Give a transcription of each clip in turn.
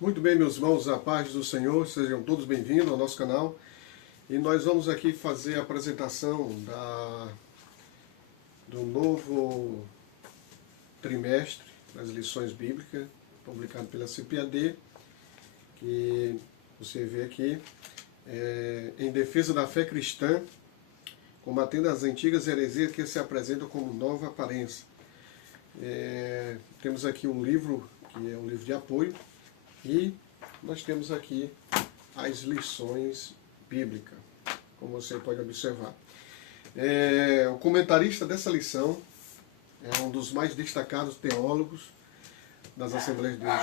Muito bem, meus irmãos, a paz do Senhor, sejam todos bem-vindos ao nosso canal. E nós vamos aqui fazer a apresentação do novo trimestre das lições bíblicas, publicado pela CPAD, que você vê aqui, em defesa da fé cristã, combatendo as antigas heresias que se apresentam como nova aparência. Temos aqui um livro, que é um livro de apoio, e nós temos aqui as lições bíblicas, como você pode observar. O comentarista dessa lição é um dos mais destacados teólogos das Assembleias de Deus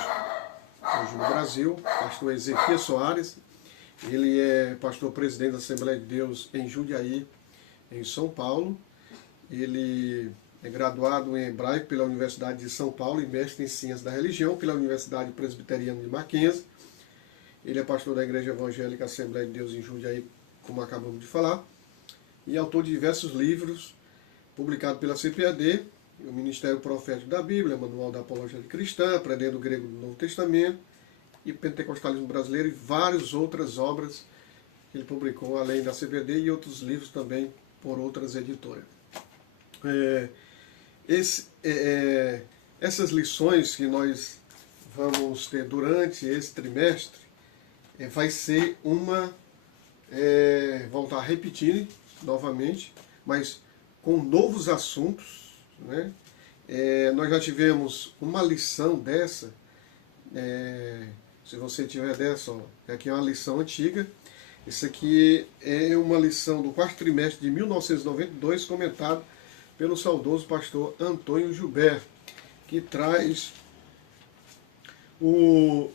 hoje no Brasil, pastor Ezequias Soares. Ele é pastor presidente da Assembleia de Deus em Jundiaí, em São Paulo. Ele é graduado em hebraico pela Universidade de São Paulo e mestre em ciências da religião pela Universidade Presbiteriana de Mackenzie. Ele é pastor da Igreja Evangélica Assembleia de Deus em Jundiaí, como acabamos de falar, e autor de diversos livros publicados pela CPAD, o Ministério Profético da Bíblia, Manual da Apologética Cristã, Aprendendo o Grego do Novo Testamento, e Pentecostalismo Brasileiro, e várias outras obras que ele publicou, além da CPAD, e outros livros também por outras editoras. Essas lições que nós vamos ter durante esse trimestre vai ser voltar a repetir novamente, mas com novos assuntos, né? Nós já tivemos uma lição dessa, se você tiver dessa, aqui é uma lição antiga. Isso aqui é uma lição do quarto trimestre de 1992, comentado pelo saudoso pastor Antônio Gilberto, que traz o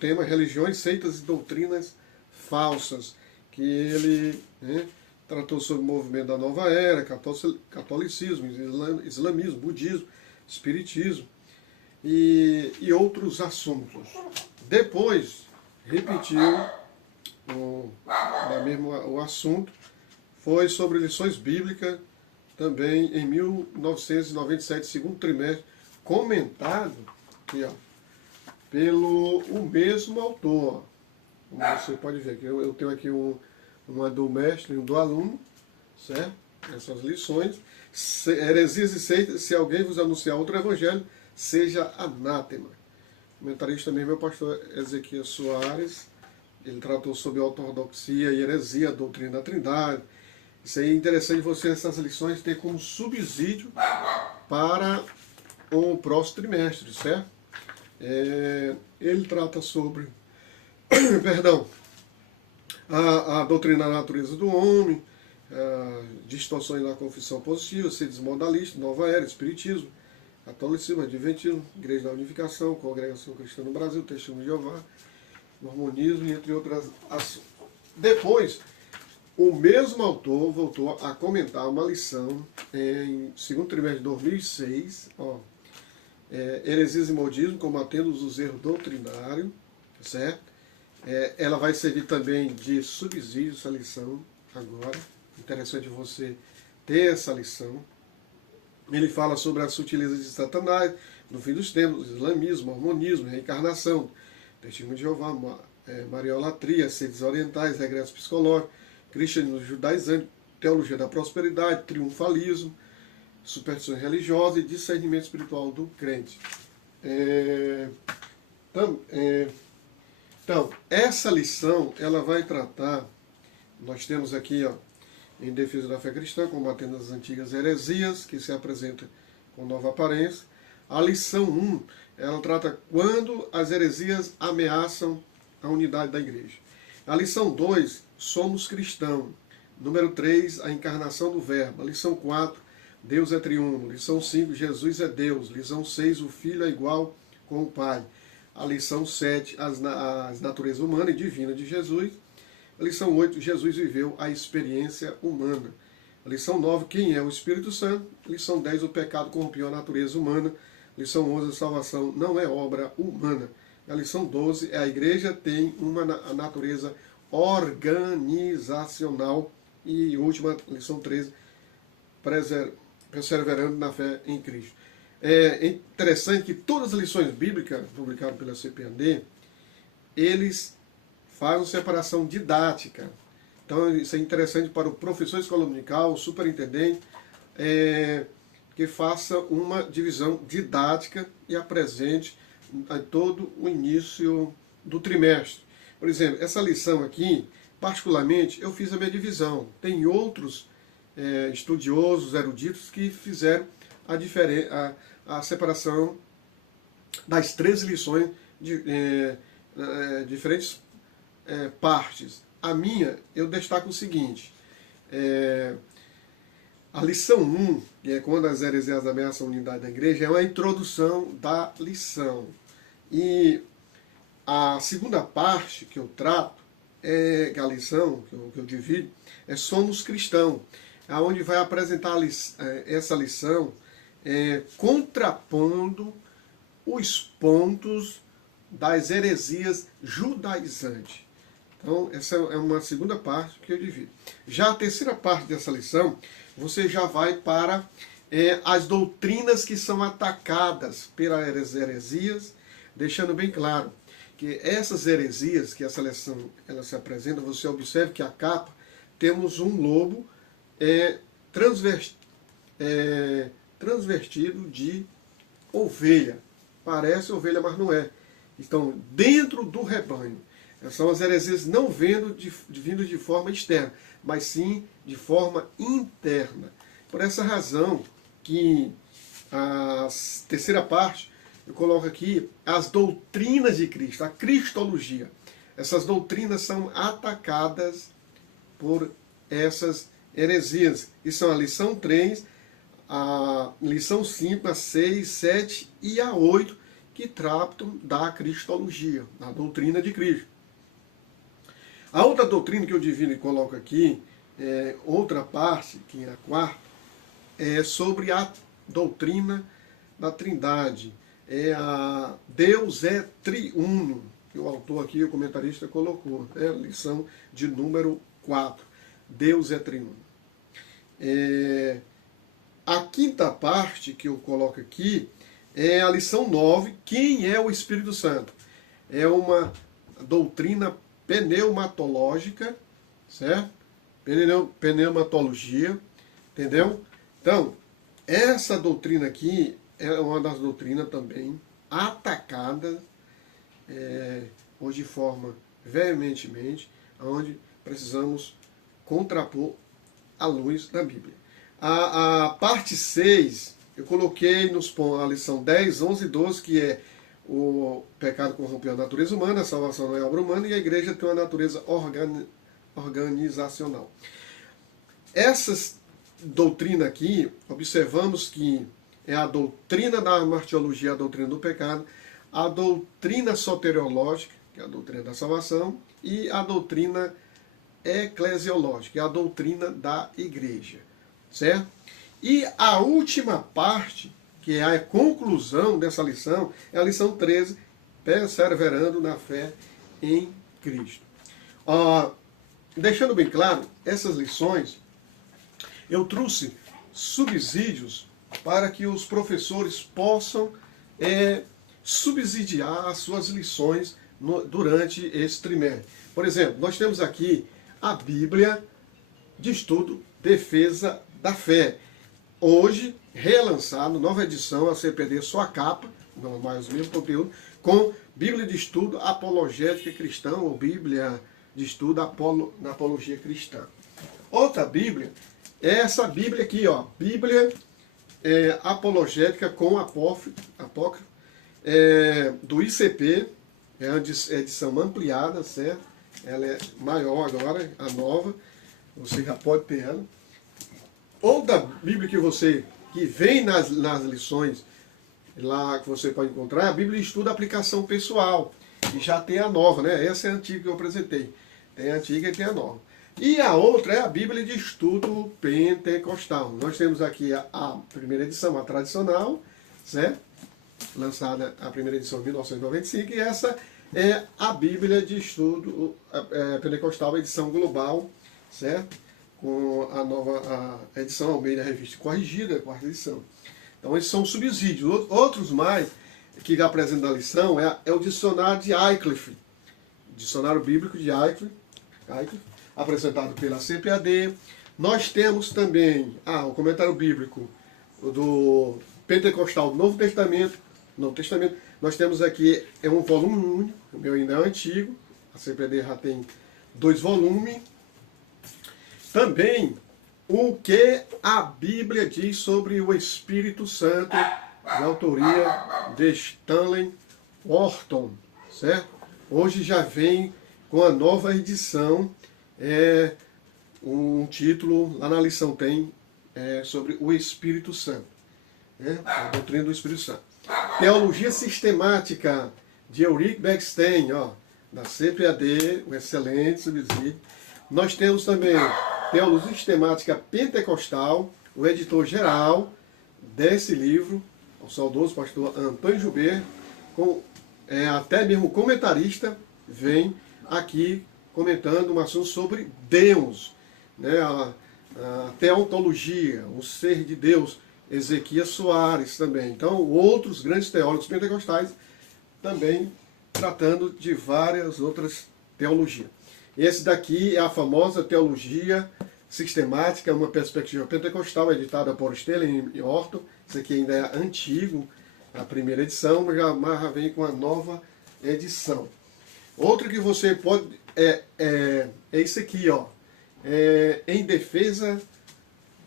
tema Religiões, Seitas e Doutrinas Falsas, que ele tratou sobre o movimento da nova era, catolicismo, islamismo, budismo, espiritismo e outros assuntos. Depois repetiu o assunto, foi sobre lições bíblicas, também em 1997, segundo trimestre, comentado aqui, pelo o mesmo autor. Como você pode ver, que eu tenho aqui uma do mestre e um do aluno, certo? Essas lições. Heresias e seitas, se alguém vos anunciar outro evangelho, seja anátema. Comentarista também, meu pastor Ezequias Soares, ele tratou sobre ortodoxia e heresia, a doutrina da Trindade. Isso aí é interessante você, essas lições, ter como subsídio para o próximo trimestre, certo? Ele trata sobre a doutrina da natureza do homem, distorções na confissão positiva, seres modalistas, nova era, espiritismo, catolicismo, adventismo, Igreja da Unificação, Congregação Cristã no Brasil, Testemunho de Jeová, mormonismo, entre outras assuntos. Depois, o mesmo autor voltou a comentar uma lição em segundo trimestre de 2006, heresias e modismo, combatendo os erros doutrinários, certo? Ela vai servir também de subsídio, essa lição, agora. Interessante você ter essa lição. Ele fala sobre as sutilezas de Satanás, no fim dos tempos, islamismo, mormonismo, reencarnação, Testemunho de Jeová, mariolatria, sedes orientais, regresso psicológico, cristianismo judaizante, teologia da prosperidade, triunfalismo, superstições religiosas e discernimento espiritual do crente. Então, essa lição, ela vai tratar, nós temos aqui, em defesa da fé cristã, combatendo as antigas heresias, que se apresentam com nova aparência. A lição 1, ela trata quando as heresias ameaçam a unidade da igreja. A lição 2, somos cristãos. Número 3, a encarnação do verbo. A lição 4, Deus é triuno. Lição 5, Jesus é Deus. Lição 6, o Filho é igual com o Pai. A lição 7, as naturezas humana e divina de Jesus. A lição 8, Jesus viveu a experiência humana. A lição 9, quem é o Espírito Santo. A lição 10, o pecado corrompeu a natureza humana. A lição 11, a salvação não é obra humana. A lição 12, a igreja tem uma natureza organizacional. E última, lição 13, perseverando na fé em Cristo. É interessante que todas as lições bíblicas publicadas pela CPAD, eles fazem separação didática. Então isso é interessante para o professor de escola dominical, o superintendente, que faça uma divisão didática e apresente a todo o início do trimestre. Por exemplo, essa lição aqui, particularmente, eu fiz a minha divisão. Tem outros estudiosos, eruditos, que fizeram a separação das 13 lições de diferentes partes. A minha, eu destaco o seguinte: a lição 1, que é quando as heresias ameaçam a unidade da igreja, é uma introdução da lição. E a segunda parte que eu trato, a lição que eu divido, é Somos Cristãos, onde vai apresentar essa lição contrapondo os pontos das heresias judaizantes. Então, essa é uma segunda parte que eu divido. Já a terceira parte dessa lição, você já vai para as doutrinas que são atacadas pelas heresias, deixando bem claro que essas heresias que essa lição ela se apresenta, você observe que a capa temos um lobo transvestido de ovelha. Parece ovelha, mas não é. Estão dentro do rebanho. São as heresias não vindo de forma externa, mas sim de forma interna. Por essa razão que a terceira parte, eu coloco aqui as doutrinas de Cristo, a cristologia. Essas doutrinas são atacadas por essas heresias. E são a lição 3, a lição 5, a 6, 7 e a 8, que tratam da cristologia, da doutrina de Cristo. A outra doutrina que eu divido e coloco aqui, outra parte, que é a quarta, é sobre a doutrina da Trindade. Deus é triuno, que o autor aqui, o comentarista, colocou. Lição de número 4. Deus é triuno. A quinta parte que eu coloco aqui é a lição 9, quem é o Espírito Santo? É uma doutrina pneumatológica, certo? Pneumatologia, entendeu? Então, essa doutrina aqui é uma das doutrinas também atacadas, hoje de forma veementemente, onde precisamos contrapor à luz da Bíblia. A parte 6, eu coloquei a lição 10, 11 e 12, que é o pecado corrompeu a natureza humana, a salvação não é obra humana, e a igreja tem uma natureza organizacional. Essas doutrinas aqui, observamos que é a doutrina da martiologia, a doutrina do pecado, a doutrina soteriológica, que é a doutrina da salvação, e a doutrina eclesiológica, que é a doutrina da igreja. Certo? E a última parte, que é a conclusão dessa lição, é a lição 13, perseverando na fé em Cristo. Deixando bem claro, essas lições, eu trouxe subsídios para que os professores possam subsidiar as suas lições durante esse trimestre. Por exemplo, nós temos aqui a Bíblia de Estudo Defesa da Fé. Hoje, relançado, nova edição, a CPD só a capa, não mais o mesmo conteúdo, com Bíblia de Estudo Apologética Cristã, ou Bíblia de Estudo na Apologia Cristã. Outra Bíblia é essa Bíblia aqui, ó, Bíblia Apologética com Apócrifo, do ICP, é uma edição ampliada, certo? Ela é maior agora, a nova, você já pode ter ela. Ou da Bíblia que vem nas lições, lá que você pode encontrar, a Bíblia de Estudo Aplicação Pessoal, que já tem a nova, né? Essa é a antiga que eu apresentei. Tem a antiga e tem a nova. E a outra é a Bíblia de Estudo Pentecostal. Nós temos aqui a primeira edição, a tradicional, certo? Lançada a primeira edição em 1995, e essa é a Bíblia de Estudo Pentecostal, edição global, certo? Com a nova edição Almeida Revista Corrigida, a quarta edição. Então, esses são subsídios. Outros mais que apresentam a lição é o dicionário de Wycliffe, dicionário bíblico de Wycliffe, apresentado pela CPAD. Nós temos também o comentário bíblico do Pentecostal do Novo Testamento. Nós temos aqui, é um volume único, o meu ainda é antigo, a CPAD já tem 2 volumes. Também o que a Bíblia diz sobre o Espírito Santo, de autoria de Stanley Orton, certo? Hoje já vem com a nova edição, um título, lá na lição tem, sobre o Espírito Santo, a doutrina do Espírito Santo. Teologia Sistemática, de Ulrich Beckstein, da CPAD, um excelente subsídio. Nós temos também Teologia Sistemática Pentecostal, o editor-geral desse livro, o saudoso pastor Antônio Joubert, até mesmo comentarista, vem aqui comentando um assunto sobre Deus, né? A teontologia, o ser de Deus, Ezequias Soares também. Então, outros grandes teólogos pentecostais também tratando de várias outras teologias. Esse daqui é a famosa Teologia Sistemática, uma perspectiva pentecostal, editada por Stanley Orton. Esse aqui ainda é antigo, a primeira edição, mas já vem com a nova edição. Outro que você pode... é esse aqui, Em Defesa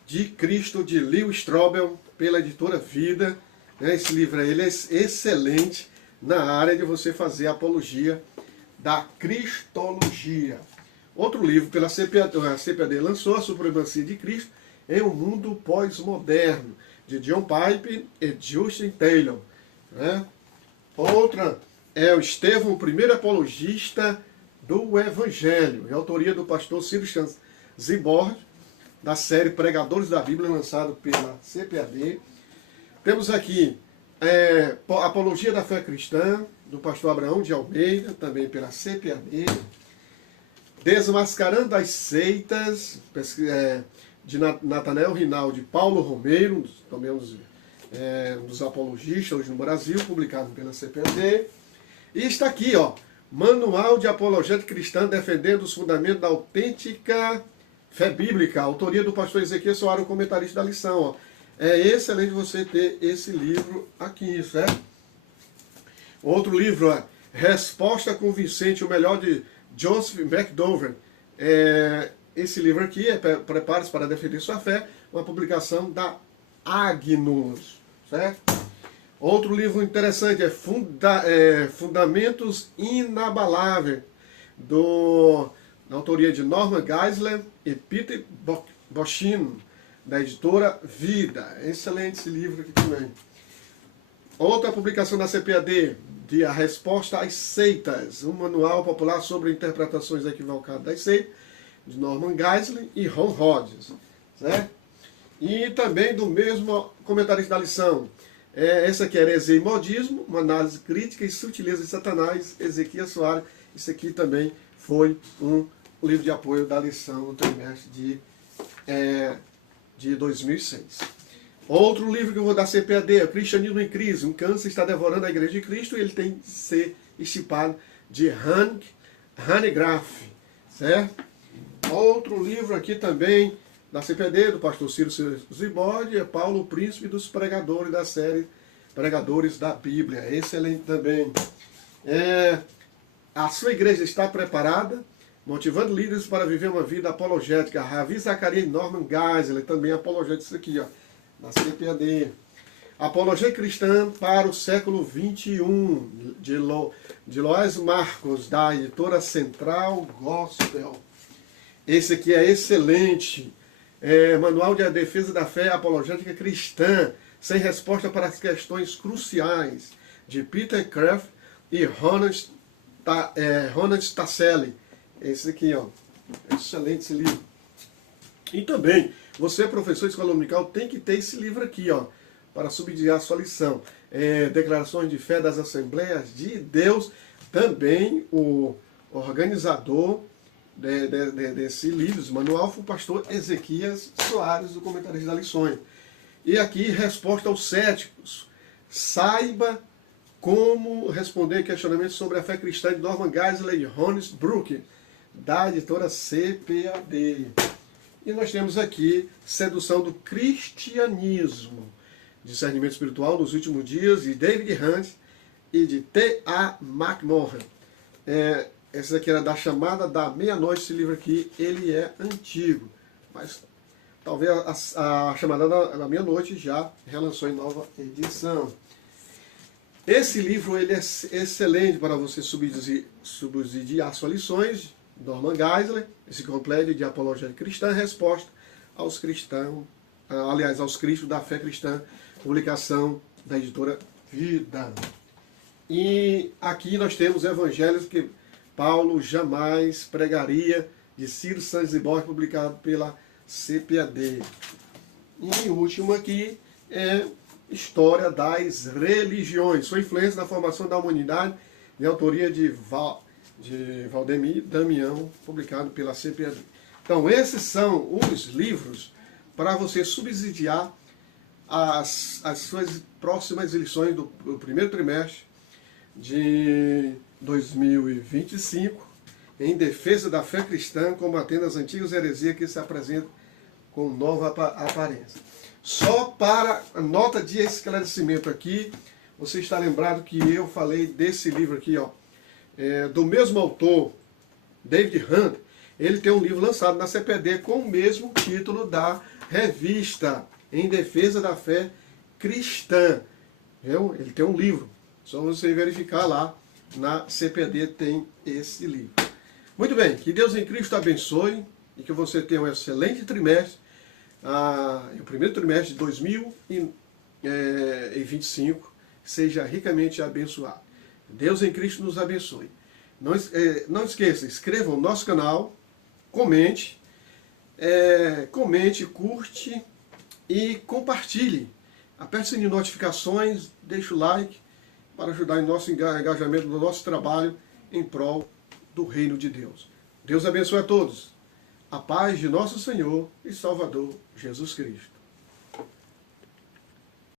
de Cristo, de Lewis Strobel, pela editora Vida. Esse livro ele é excelente na área de você fazer a apologia da Cristologia. Outro livro pela CPAD, a CPAD lançou, A Supremacia de Cristo em um Mundo Pós-Moderno, de John Piper e Justin Taylor. Outra é o Estevão, o primeiro apologista do Evangelho, de autoria do pastor Ciro Zibord, da série Pregadores da Bíblia, lançado pela CPAD. Temos aqui Apologia da Fé Cristã, do pastor Abraão de Almeida, também pela CPAD. Desmascarando as Seitas, de Natanael Rinaldi e Paulo Romeiro, também um dos apologistas hoje no Brasil, publicado pela CPAD. E está aqui, Manual de Apologética Cristã, defendendo os fundamentos da autêntica fé bíblica, autoria do pastor Ezequias Soares, o comentarista da lição. É excelente você ter esse livro aqui, certo? Outro livro é Resposta Convincente, o melhor de Joseph McDowell. Esse livro aqui Prepare-se para Defender Sua Fé, uma publicação da Agnus, certo? Outro livro interessante é Fundamentos Inabaláveis, da autoria de Norman Geisler e Peter Boschin, da editora Vida. Excelente esse livro aqui também. Outra publicação da CPAD, de A Resposta às Seitas, um manual popular sobre interpretações equivocadas das seitas, de Norman Geisler e Ron Rhodes, certo? E também do mesmo comentarista da lição, essa aqui é Heresia e Modismo, uma análise crítica e sutileza de Satanás, Ezequias Soares. Isso aqui também foi um livro de apoio da lição do trimestre de 2006. Outro livro que eu vou dar CPAD é Cristianismo em Crise, um câncer está devorando a Igreja de Cristo, e ele tem que ser estipado, de Hanne Graf, certo? Outro livro aqui também da CPAD, do pastor Ciro Zibord, é Paulo, Príncipe dos Pregadores, da série Pregadores da Bíblia. Excelente também. A sua igreja está preparada? Motivando líderes para viver uma vida apologética. Ravi Zacarias e Norman Geisler, também apologéticos aqui, na CPAD. Apologia Cristã para o século XXI, de Lois Marcos, da editora Central Gospel. Esse aqui é excelente. Manual de Defesa da Fé Apologética Cristã, sem resposta para as questões cruciais, de Peter Kraft e Ronald Tasselli. Esse aqui, excelente esse livro. E também, você, professor de escola dominical, tem que ter esse livro aqui, para subsidiar a sua lição. Declarações de Fé das Assembleias de Deus. Também o organizador desse livro, esse manual, foi o pastor Ezequias Soares, do comentarista das lições. E aqui, resposta aos céticos. Saiba como responder questionamentos sobre a fé cristã de Norman Geisler e Honest Brook, da editora CPAD. E nós temos aqui Sedução do Cristianismo, Discernimento Espiritual nos Últimos Dias, de David Hunt e de T.A. McMahon. Essa aqui era da Chamada da Meia-Noite. Esse livro aqui, ele é antigo, mas talvez a Chamada da Meia-Noite já relançou em nova edição. Esse livro ele é excelente para você subsidiar suas lições. Norman Geisler, Enciclopédia de Apologética Cristã, Resposta aos Cristãos, aos Cristos da Fé Cristã, publicação da editora Vida. E aqui nós temos Evangelhos que Paulo jamais pregaria, de Ciro Sanzibor, publicado pela CPAD. E o último aqui é História das Religiões, sua influência na formação da humanidade, de autoria de Valdemir Damião, publicado pela CPAD. Então, esses são os livros para você subsidiar as suas próximas lições do primeiro trimestre de 2025, em defesa da fé cristã, combatendo as antigas heresias que se apresentam com nova aparência. Só para a nota de esclarecimento aqui, você está lembrado que eu falei desse livro aqui, ó, do mesmo autor, David Hunt. Ele tem um livro lançado na CPD com o mesmo título da revista, Em Defesa da Fé Cristã. Viu? Ele tem um livro, só você verificar lá na CPD tem esse livro. Muito bem, que Deus em Cristo abençoe e que você tenha um excelente trimestre. O primeiro trimestre de 2025 seja ricamente abençoado. Deus em Cristo nos abençoe. Não esqueça, inscreva no nosso canal, comente, curte e compartilhe. Aperte o sininho de notificações, deixe o like para ajudar em nosso engajamento no nosso trabalho em prol do reino de Deus. Deus abençoe a todos. A paz de nosso Senhor e Salvador Jesus Cristo.